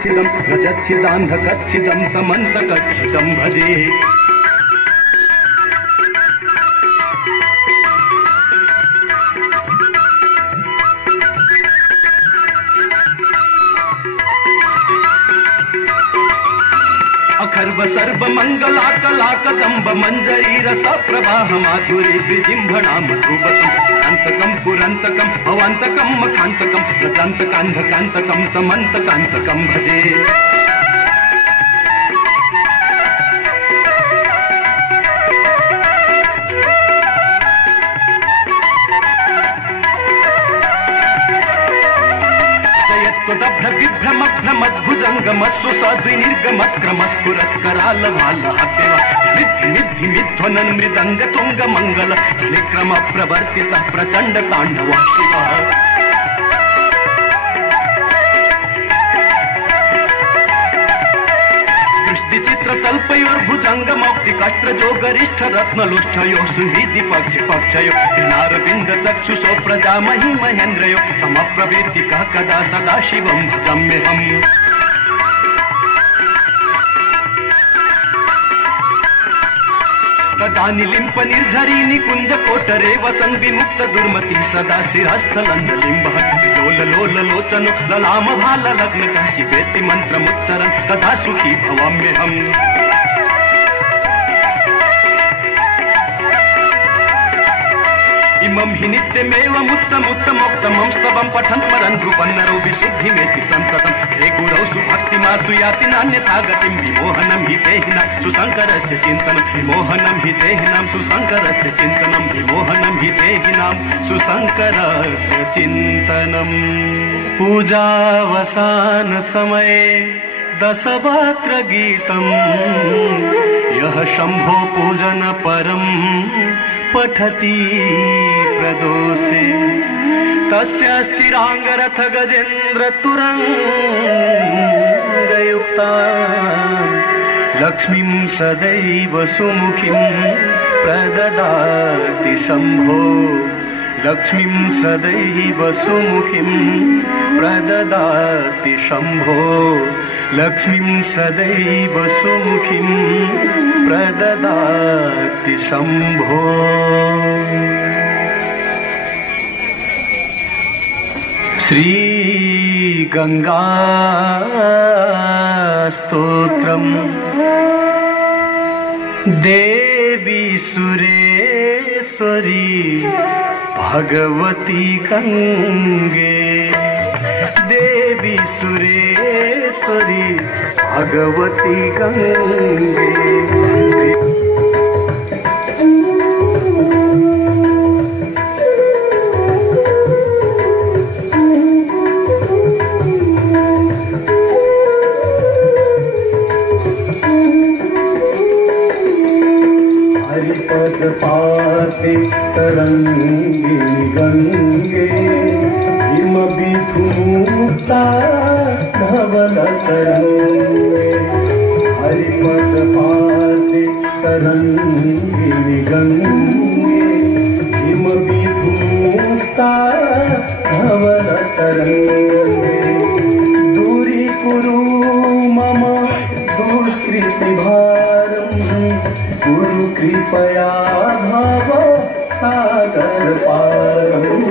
कच्छिदं रजच्छिदान्धकच्छिदं तमन्तकच्छिदं भजे। अखर्व सर्व मंगला कला कदंब मंजरी रस प्रवाह माधुरी विजिंभणा मधुबतम अंतकम पुरंतकम अवांतकम मखांतकम रजंतकांधकांतकम समंतकांतकम भजे। भ्रमद्भुजंगमस्सु सद्विनिर्गमक्रमस्फुरत्करालभालहव्यव मिद्धिमिद्धिमिध्वनन् मृदंग तुंग मंगल निक्रम प्रवर्तितः प्रचंड तांडव शिवः। तल्पयोर्भुजंग मौक्तिकास्त्र जो गरिष्ठ रत्नलुष्ठयो सुहृदि पक्ष पक्षयो नारविंद चक्षुषो प्रजामहि महेन्द्रयो समप्रवेदिकः कदा सदा शिवं भजाम्यहम्। तदा निलिम्प निर्झरी निकुंज कोटरे वसन् विमुक्त दुर्मति सदा शिरस्थलन्दलिम्बः लोल लोल लोचनो ललाम भाल लग्नकः शिवेति मन्त्रमुच्चरन् तदा सुखी भवाम्यहम्। इमं हि नित्यमेवमुत्तमोक्तमं स्तवं पठन् स्मरन् ध्रुवन्नरो विशुद्धिमेति सन्ततं हे गुरौ सुभक्तिमासु याति नान्यथा गतिं विमोहनं हि देहिनां सुशङ्करस्य चिन्तनं विमोहनं हि देहिनां सुशङ्करस्य चिन्तनं विमोहनं हि देहिनां सुशङ्करस्य चिन्तनम्। पूजावसान समये दशवक्त्र गीतम् यः शंभो पूजन परम पठति प्रदोषे तस्य स्थिरांगरथ गजेन्द्र तुरंगयुक्ता लक्ष्मीं सदैव सुमुखीं प्रददाति शंभो लक्ष्मीं सदैव सुमुखीं प्रददाति शंभो लक्ष्मीं सदैव सुमुखीं प्रददाति शंभो। श्री गंगा स्तोत्रम् देवी सुरेश्वरी भगवती गंगे देवी सुरेश्वरी भगवती गंगे। हरिपद पाते तरंगी गंगे हिम विधुमुक्ता धवल तरंगे। हरिपद पाते तरंगी गंगे हिम विधुमुक्ता धवल तरंगे। दूरी कुरु मम दुष्कृति भारम् गुरु कृपया भव सागर पारम्।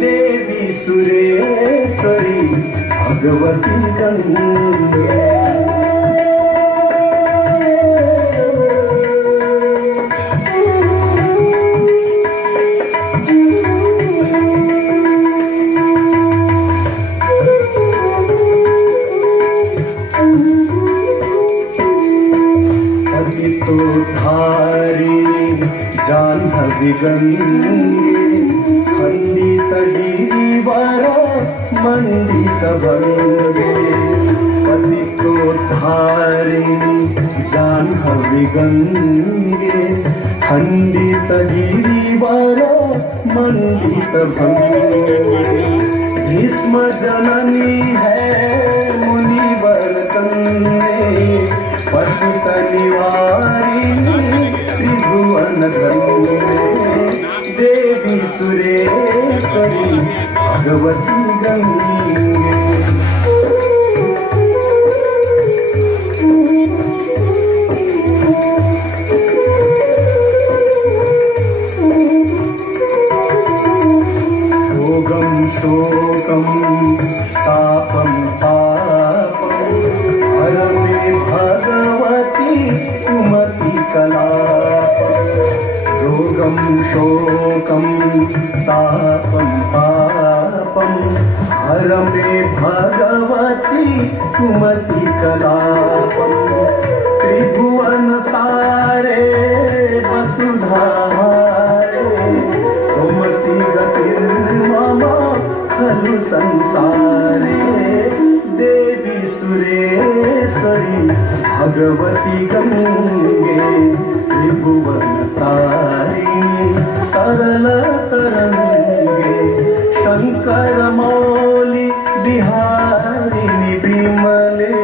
देवी सुरेश्वरी भगवती गंगे। जाह्नवी गंगे खंडित गिरिवर मंडित भंगे। पतितोद्धारिणी जाह्नवी गंगे खंडित गिरिवर मंडित भंगे। भीष्म जननी है मुनिवर कन्ये पतित निवारिणी त्रिभुवन गंगे। देवी सुरेश्वरी भगवती गंगे। शोकं तापं पापं हर मे भगवती कुमति कलापं त्रिभुवन सारे वसुधारे त्वमसि गतिर्मम खलु संसारे देवी सुरेश्वरी भगवती गंगे त्रिभुवन तारिणी सरल तरंगे शंकर मौली बिहारिणी विमले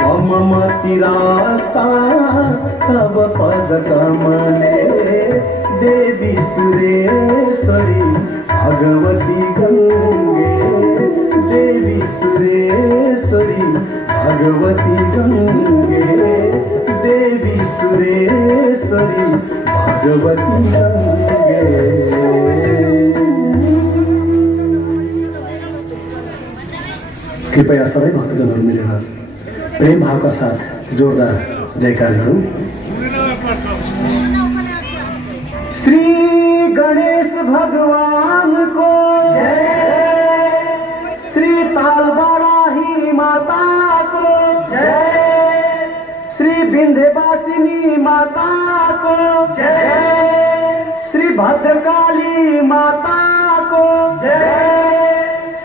मम मति रास्ता तब पद कमले देवी सुरेश्वरी भगवती गंगे देवी सुरेश्वरी भगवती गंगे देवी सुरेश्वरी भगवती गंगे। कृपया सबै भक्तजनहरू मिलेर प्रेम भावका साथ जोरदार जयकार गरौँ। श्री गणेश भगवान को जय, श्री तालबाराही माता को जय, श्री विंध्यवासिनी माता को जय, श्री भद्रकाली माता को जय,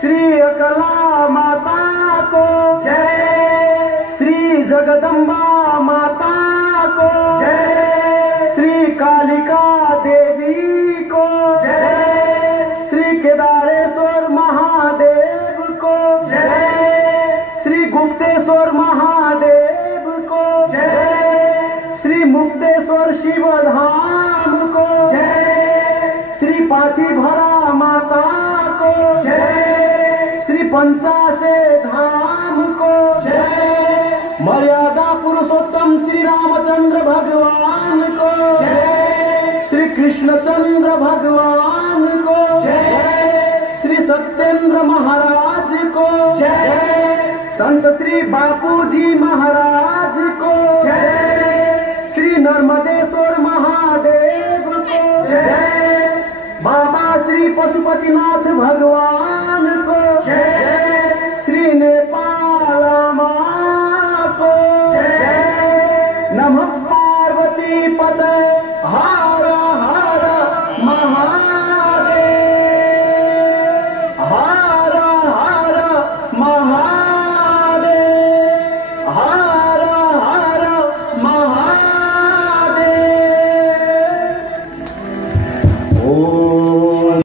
श्री अकला माता को जय, श्री जगदम्बा माता को जय, श्री कालिका देवी को जय, श्री केदारेश्वर महादेव को जय, श्री गुप्तेश्वर महादेव को जय, श्री मुक्तेश्वर शिव धाम को जय, श्री पाठीभरा माता को जय, श्री पंचासे धाम को जय, मर्यादा पुरुषोत्तम श्री रामचंद्र भगवान को जय, श्री कृष्णचंद्र भगवान को जय, श्री सत्येंद्र महाराज को जय, संत श्री बापूजी महाराज को जय, श्री नर्मदेश्वर महादेव को जय, बाबा श्री पशुपतिनाथ भगवान